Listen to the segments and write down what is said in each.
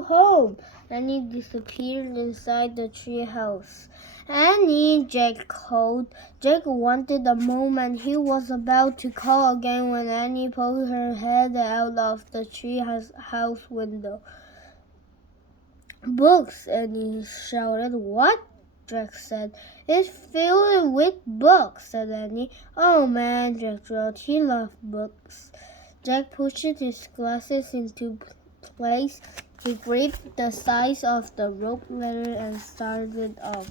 home. Annie disappeared inside the treehouse. Annie, Jack called. Jack wanted a moment. He was about to call again when Annie poked her head out of the treehouse window. Books, Annie shouted. What? Jack said. It's filled with books, said Annie. Oh man, Jack wrote. He loved books. Jack pushed his glasses into place. He gripped the sides of the rope ladder and started up.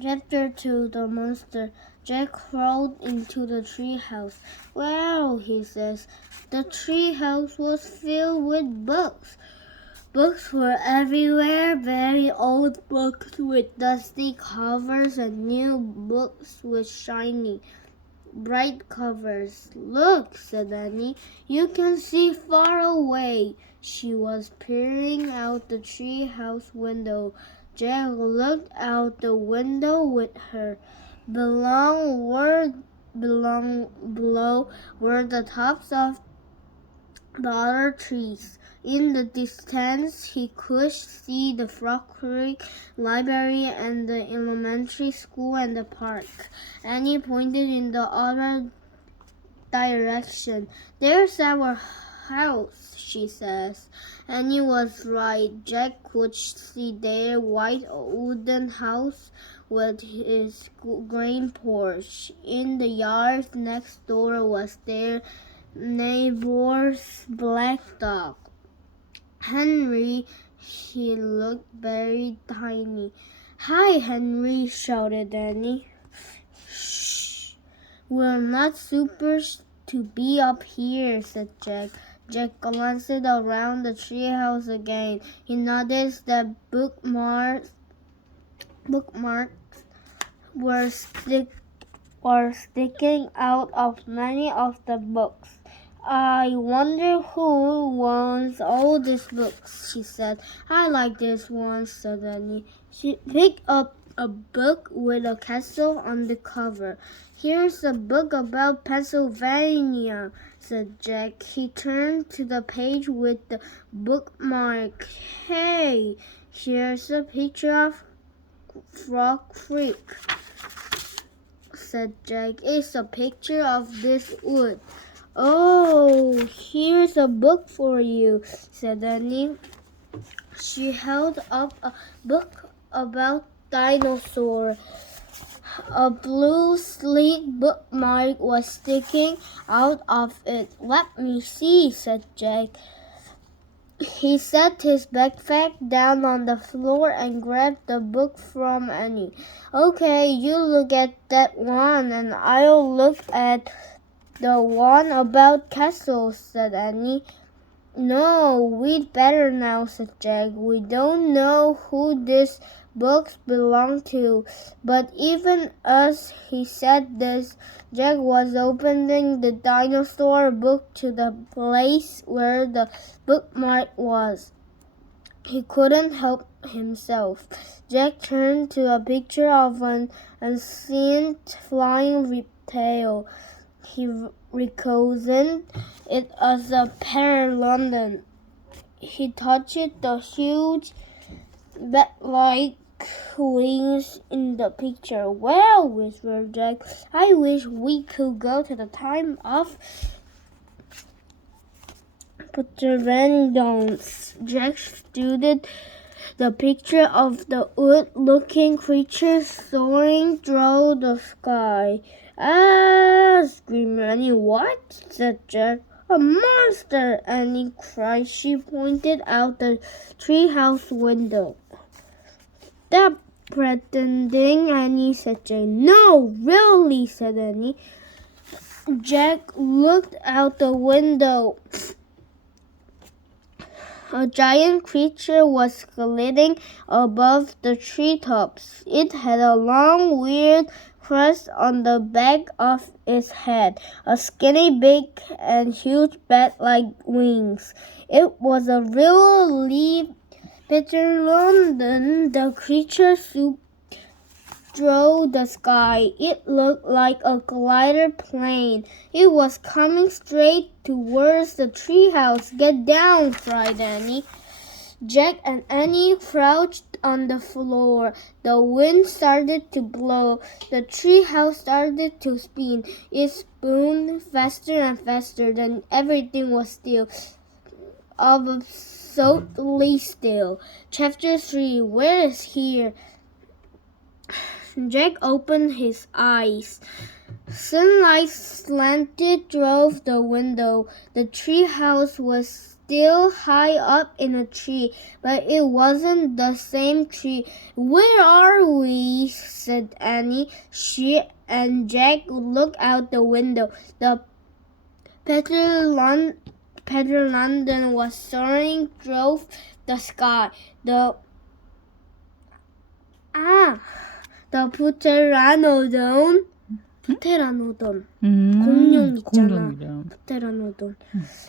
Chapter 2, The Monster. Jack crawled into the treehouse. Wow, he says. The treehouse was filled with books. Books were everywhere, very old books with dusty covers and new books with shiny, bright covers. Look, said Annie. You can see far away. She was peering out the treehouse window. Jack looked out the window with her. Below were the tops of the other trees. In the distance, he could see the Frog Creek Library and the elementary school and the park. Annie pointed in the other direction. There's our house, she says. Annie was right. Jack could see their white wooden house with its green porch. In the yard next door was their neighbor's black dog. Henry, he looked very tiny. Hi, Henry, shouted Annie. Shh, we're not supposed to be up here, said Jack. Jack glanced around the treehouse again. He noticed that bookmarks were sticking out of many of the books. I wonder who owns all these books, she said. I like this one, said Annie. She picked up a book with a castle on the cover. Here's a book about Pennsylvania, said Jack. He turned to the page with the bookmark. Hey, here's a picture of Frog Creek, said Jack. It's a picture of this wood. Oh, here's a book for you, said Annie. She held up a book about dinosaurs. A blue sleek bookmark was sticking out of it. Let me see, said Jack. He set his backpack down on the floor and grabbed the book from Annie. Okay, you look at that one and I'll look at the one about castles, said Annie. No, we'd better now, said Jack. We don't know who these books belong to. But even as he said this, Jack was opening the dinosaur book to the place where the bookmark was. He couldn't help himself. Jack turned to a picture of an ancient flying reptile. He recognized it as a pteranodon. He touched the huge bat-like wings in the picture. Well, whispered Jack, I wish we could go to the time of pteranodons. Jack studied the picture of the wood-looking creature soaring through the sky. Ah, screamed Annie. What? Said Jack. A monster! Annie cried. She pointed out the treehouse window. Stop pretending, Annie, said Jane. No, really, said Annie. Jack looked out the window. A giant creature was gliding above the treetops. It had a long, weird crest on the back of its head, a skinny beak, and huge bat-like wings. It was a real leaf pteranodon. The creature through the sky. It looked like a glider plane. It was coming straight towards the treehouse. Get down, cried Annie. Jack and Annie crouched on the floor. The wind started to blow. The treehouse started to spin. It spun faster and faster. Then everything was still. Absolutely still. Chapter 3. Where is here? Jack opened his eyes. Sunlight slanted through the window. The treehouse was still high up in a tree, but it wasn't the same tree. Where are we? Said Annie. She and Jack looked out the window. The Peter London was soaring through the sky. The Pteranodon. 공룡 있잖아. Pteranodon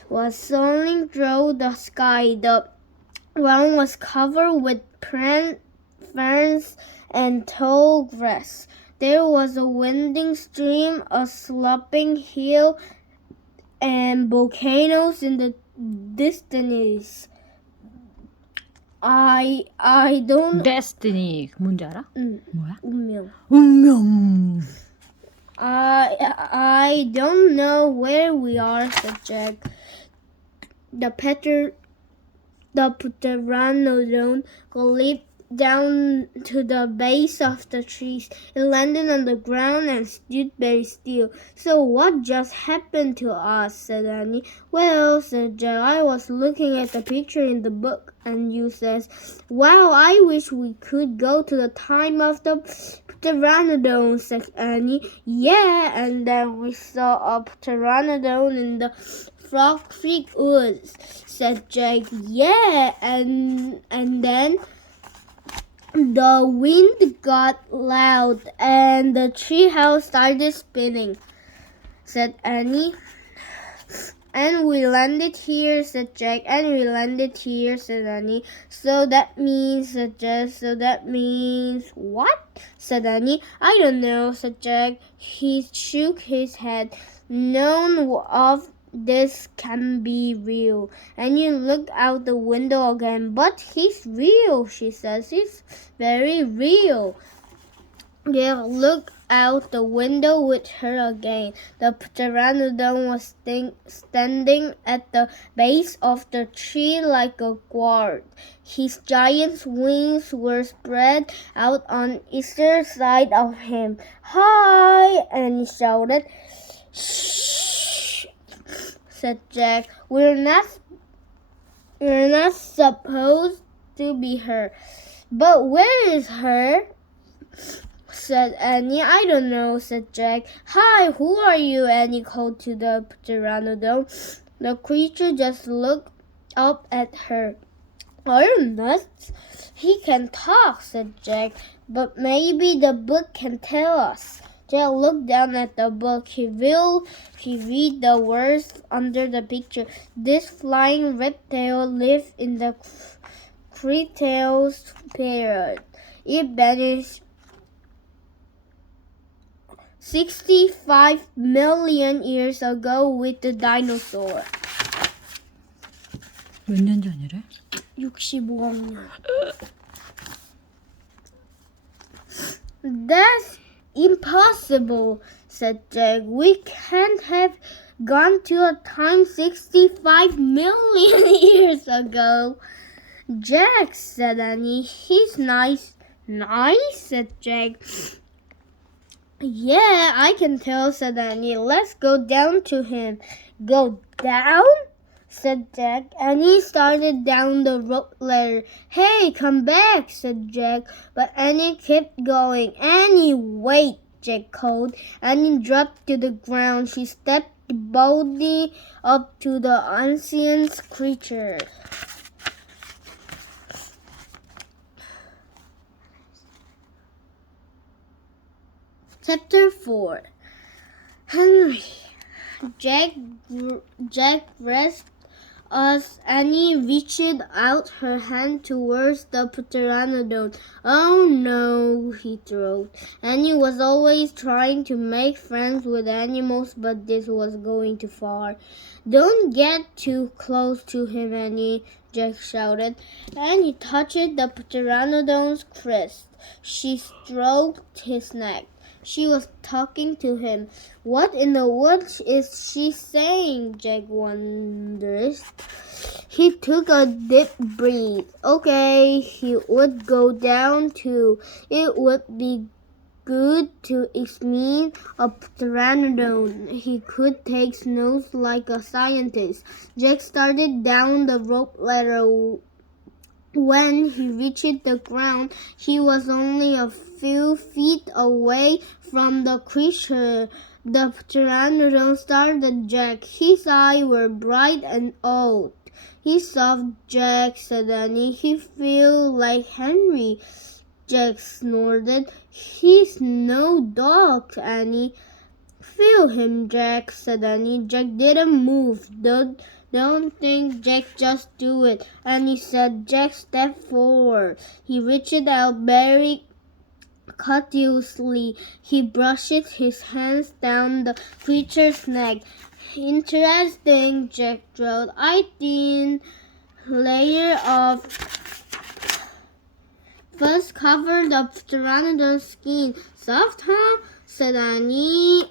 was soaring through the sky. The ground was covered with ferns and tall grass. There was a winding stream, a sloping hill, and volcanoes in the distance. I don't. Destiny 뭔지 알아? 뭐야? 운명. 운명. I don't know where we are, said Jack. The Pteranodon leaped down to the base of the trees. It landed on the ground and stood very still. So what just happened to us? Said Annie. Well, said Jack, I was looking at the picture in the book, and you says, wow, I wish we could go to the time of the Pteranodon, said Annie. Yeah, and then we saw a Pteranodon in the Frog Creek woods, said Jack. Yeah, and then the wind got loud and the treehouse started spinning, said Annie. And we landed here, said Jack. And we landed here, said Annie. So that means, said Jack. So that means what? Said Annie. I don't know, said Jack. He shook his head. None of this can be real. And you looked out the window again. But he's real, she says. He's very real. Yeah, look out the window with her again. The Pteranodon was standing at the base of the tree like a guard. His giant wings were spread out on either side of him. Hi! And he shouted. Shh! Said Jack. We're not supposed to be her. But where is her? Said Annie. I don't know, said Jack. Hi, who are you? Annie called to the Pteranodon. The creature just looked up at her. Are you nuts? He can talk, said Jack. But maybe the book can tell us. Jack looked down at the book. He read the words under the picture. This flying reptile lived in the Cretaceous period. It vanished 65 million years ago with the dinosaur. 몇 년 전이래? 65억 년. That's impossible, said Jack. We can't have gone to a time 65 million years ago. Jack, said Annie. He's nice. Nice, said Jack. Yeah, I can tell, said Annie. Let's go down to him. Go down? Said Jack. Annie started down the rope ladder. Hey, come back, said Jack. But Annie kept going. Annie, wait, Jack called. Annie dropped to the ground. She stepped boldly up to the ancient creature. Chapter 4. Henry. Jack grasped as Annie reached out her hand towards the pteranodon. Oh no, he thought. Annie was always trying to make friends with animals, but this was going too far. Don't get too close to him, Annie, Jack shouted. Annie touched the pteranodon's crest. She stroked his neck. She was talking to him. What in the world is she saying? Jack wonders. He took a deep breath. Okay, he would go down too. It would be good to examine a pteranodon. He could take notes like a scientist. Jack started down the rope ladder. When he reached the ground, he was only a few feet away from the creature. The pteranodon stared at Jack. His eyes were bright and old. He's soft, Jack, said Annie. He feels like Henry. Jack snorted. He's no dog, Annie. Feel him, Jack, said Annie. Jack didn't move. Don't think, Jack, just do it. Annie said. Jack stepped forward. He reached out very cautiously. He brushed his hands down the creature's neck. Interesting, Jack drawled. I thin layer of fuzz covered the pteranodon's skin. Soft, huh? Said Annie.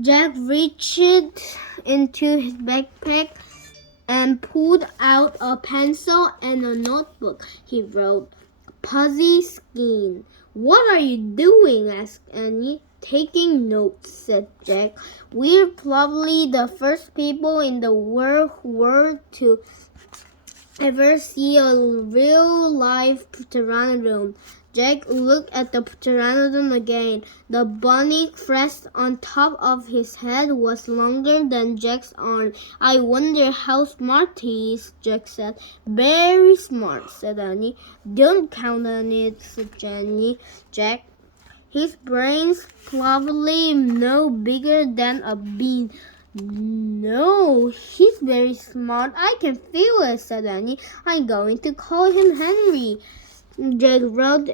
Jack reached into his backpack and pulled out a pencil and a notebook. He wrote, "Puzzy skin." "What are you doing?" asked Annie. "Taking notes," said Jack. "We're probably the first people in the world to ever see a real live pteranodon." Jack looked at the pteranodon again. The bony crest on top of his head was longer than Jack's arm. "I wonder how smart he is," Jack said. "Very smart," said Annie. "Don't count on it," said Jack. "His brain's probably no bigger than a bean." "No, he's very smart. I can feel it," said Annie. "I'm going to call him Henry." Jack rubbed